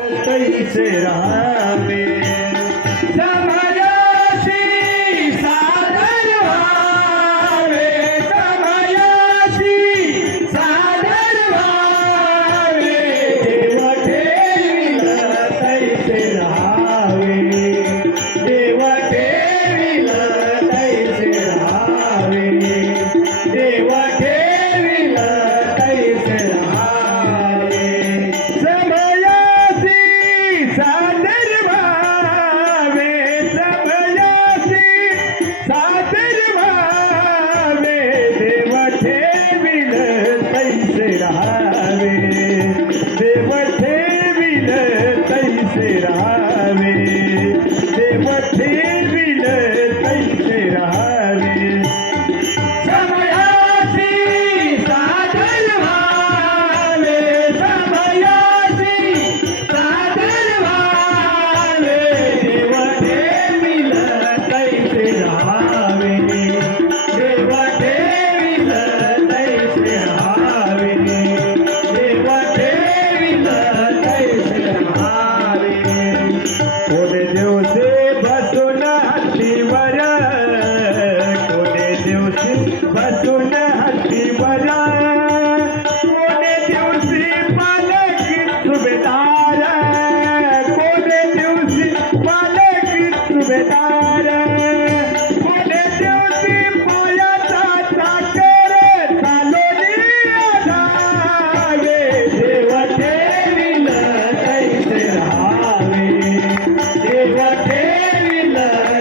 कैसे रहा में